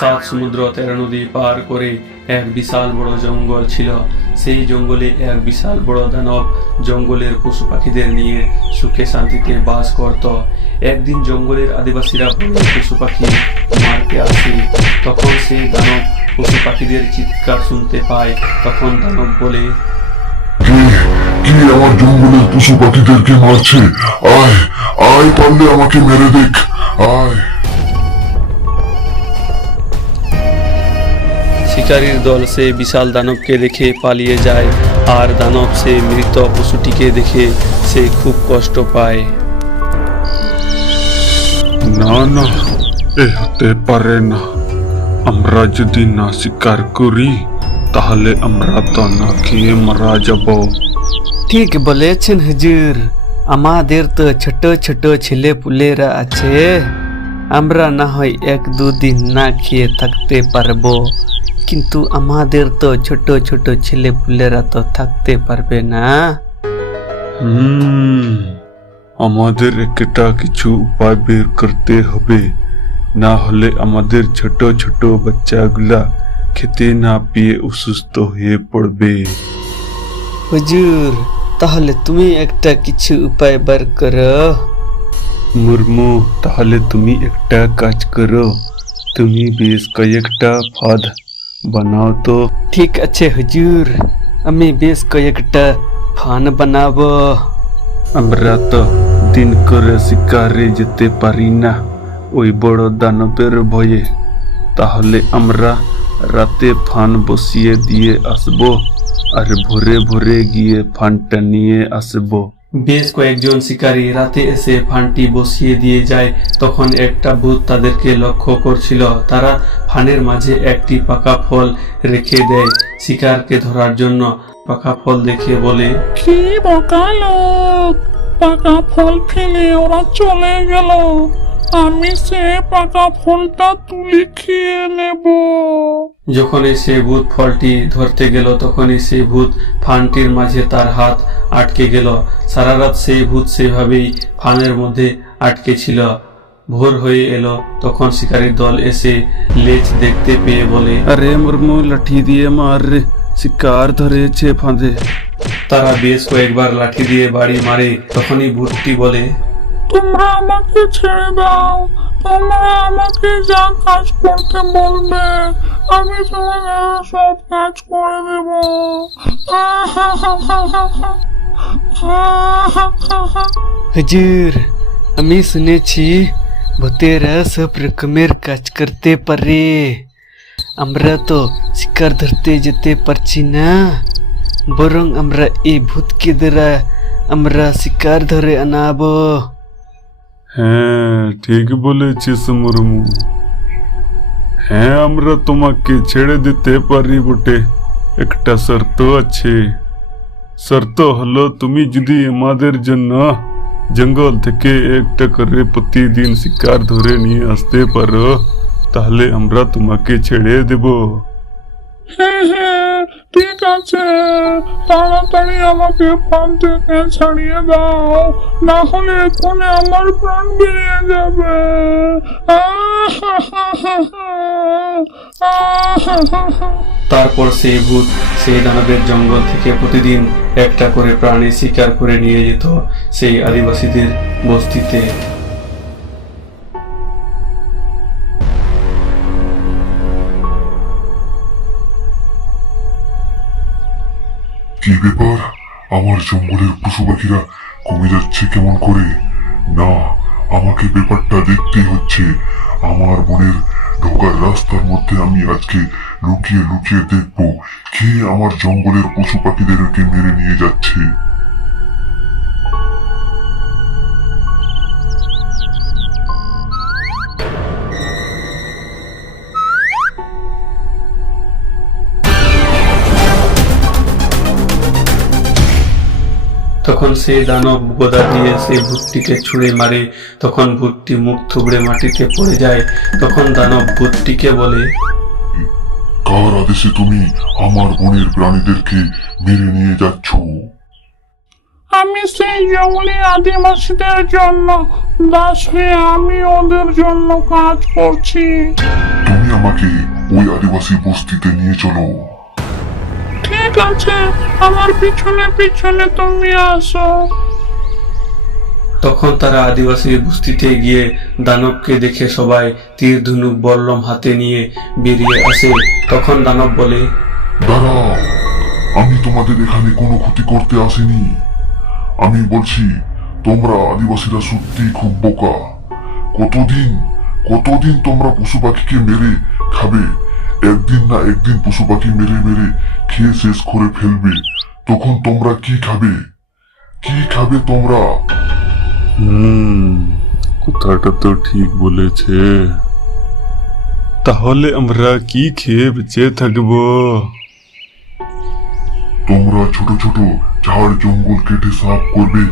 সাত সমুদ্র 13 নদী পার করে এক বিশাল বড় জঙ্গল ছিল। সেই জঙ্গলে এক বিশাল বড় দানব জঙ্গলের পশু পাখিদের নিয়ে সুখে শান্তিতে বাস করত। একদিন জঙ্গলের আদিবাসীরা বনে পশু পাখি মারতে আসে। তখন সেই দানব পশু পাখিদের চিৎকার শুনতে পায়। তখন দানব বলে, কে কে আমার জঙ্গলের পশু পাখিদেরকে মারছে? আয় আয়, পারলে আমাকে মেরে দেখ, আয়। শিকারীর দল সে বিশাল দানবকে দেখে পালিয়ে যায়, আর দানব সে মৃত পশুটিকে দেখে সে খুব কষ্ট পায়। না না, এ হতে পারে না। আমরা যদি না শিকার করি তাহলে আমরা তো না খেয়ে মারা যাব। ঠিক বলেছেন হুজুর, আমাদের তো ছোট ছোট ছেলে পুলেরা আছে, আমরা না হয় 1-2 দিন না খেয়ে থাকতে পারবো, কিন্তু আমাদের তো ছোট ছোট ছেলে পুলেরা তো থাকতে পারবে না। আমাদের একটা কিছু উপায় বের করতে হবে, না হলে আমাদের ছোট ছোট বাচ্চাগুলা খেতে না পেয়ে অসুস্থ হয়ে পড়বে। হুজুর, তাহলে তুমি একটা কিছু উপায় বার করো। মুর্মু, তাহলে তুমি একটা কাজ করো, তুমি বেশ কয়েকটা ফাঁদ বানাও তো। ঠিক আছে হুজুর, আমি বেশ কয়েকটা ফান বানাবো। আমরা তো দিন করে শিকারে যেতে পারি না ওই বড় দানবের ভয়ে, তাহলে আমরা রাতে ফান বসিয়ে দিয়ে আসবো আর ভোরে ভোরে গিয়ে ফানটা নিয়ে আসবো। বেশ কয়েকজন শিকারী রাতে এসে ফানটি বসিয়ে দিয়ে যায়। তখন একটা ভূত তাদেরকে লক্ষ্য করছিল। তারা ফানের মাঝে একটি পাকা ফল রেখে দেয় শিকারকে ধরার জন্য। পাকা ফল দেখে বলে, কি বোকা লোক, পাকা ফল ফেলে ওরা চলে গেল, আমি সে পাকা ফলটা তুলে খেয়ে নেব। যখনই সে ভূত ফলটি ধরতে গেল তখনই সেই ভূত ফানটির মাঝে তার হাত আটকে গেল। সারা রাত সেই ভূত সেভাবেই ফানের মধ্যে আটকে ছিল। ভোর হয়ে এলো, তখন শিকারীর দল এসে লেজ দেখতে পেয়ে বলে, আরে মুর্মু, লাঠি দিয়ে মার রে, শিকার ধরেছে ফাঁদে। তারা বেশ কয়েকবার লাঠি দিয়ে বাড়ি মারে। তখনই ভূতটি বলে, তোমরা আমাকে ছেড়ে দাও, তোমরা আমাকে যা কাজ করতে বলবে আমি তোমাদের সব কাজ করে দেব। হুজুর, আমি শুনেছি ভূতেরা সব রকমের কাজ করতে পারে, আমরা তো শিকার ধরতে যেতে পারছি না, বরং আমরা এই ভূতকে দ্বারা আমরা শিকার ধরে আনাবো। হ্যাঁ, ঠিক বলেছিস মুর্মু। হ্যাঁ, আমরা তোমাকে ছেড়ে দিতে পারি বটে, একটা শর্ত আছে। শর্ত হলো, তুমি যদি আমাদের জন্য জঙ্গল থেকে একটা করে প্রতিদিন শিকার ধরে নিয়ে আসতে পারো তাহলে আমরা তোমাকে ছেড়ে দেব। হ্যাঁ হ্যাঁ, ঠিক আছে, তাড়াতাড়ি আমাকে ফার্ম থেকে ছাড়িয়ে দাও, না হলে এখানে আমার প্রাণ বেরিয়ে যাবে। তারপর সেই ভূত সেই দানবের জঙ্গল থেকে প্রতিদিন একটা করে প্রাণী শিকার করে নিয়ে যেত সেই আদিবাসীদের বস্তিতে। কি ব্যাপার, আমার জঙ্গলের পশু পাখিরা কমে যাচ্ছে কেমন করে? না, আমাকে ব্যাপারটা দেখতেই হচ্ছে। আমার বনের ঢোকার রাস্তার মধ্যে আমি আজকে লুকিয়ে লুকিয়ে দেখবো কে আমার জঙ্গলের পশু পাখিদেরকে মেরে নিয়ে যাচ্ছে। তখন সেই দানব গদা দিয়ে সেই ভূতটিকে ছুঁড়ে মারে। তখন ভূতটি মুখ থুবড়ে মাটিতে পড়ে যায়। তখন দানব ভূতটিকে বলে, কার আদেশে তুমি আমার বনের প্রাণীদেরকে মেরে নিয়ে যাচ্ছ? আমি সেই জঙ্গলি আদিবাসীদের জন্য দাস হয়ে আমি ওদের জন্য কাজ করছি। তুমি আমাকে ওই আদিবাসী বস্তিতে নিয়ে চলো। ঠিক আছে, আমার পিছনে পিছনে তুমি আসো। তখন তারা আদিবাসী বস্তিতে গিয়ে দানবকে দেখে সবাই তীর ধনুক বল্লম হাতে নিয়ে বেরিয়ে আসে। তখন দানব বলে, দাঁড়াও, আমি তোমাদের এখানে কোনো ক্ষতি করতে আসিনি। আমি বলছি তোমরা আদিবাসীরা সত্যি খুব বোকা। কতদিন তোমরা পশু পাখিকে মেরে খাবে? একদিন না একদিন পশু পাখি মেরে মেরে খেয়ে শেষ করে ফেলবে। তখন তোমরা কি খাবে? কি খাবে তোমরা? কথাটা তো ঠিক বলেছে। তাহলে আমরা কি খেয়ে বেঁচে থাকবো? তোমরা ছোট ছোট ঝাড় জঙ্গল কেটে সাফ করবে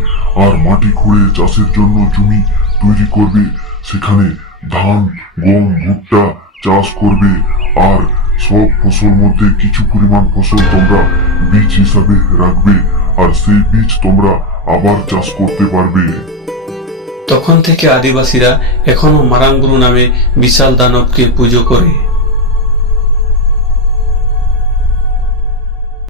আর মাটি খুঁড়ে চাষের জন্য জমি তৈরি করবে। সেখানে ধান, গম, ভুট্টা চাষ করবে। আর সব ফসল মধ্যে কিছু পরিমাণ ফসল তোমরা বীজ হিসাবে রাখবে। আর সেই বীজ তোমরা আবার চাষ করতে পারবে। তখন থেকে আদিবাসীরা এখনো মারাঙ্গুরু নামে বিশাল দানবকে পুজো করে।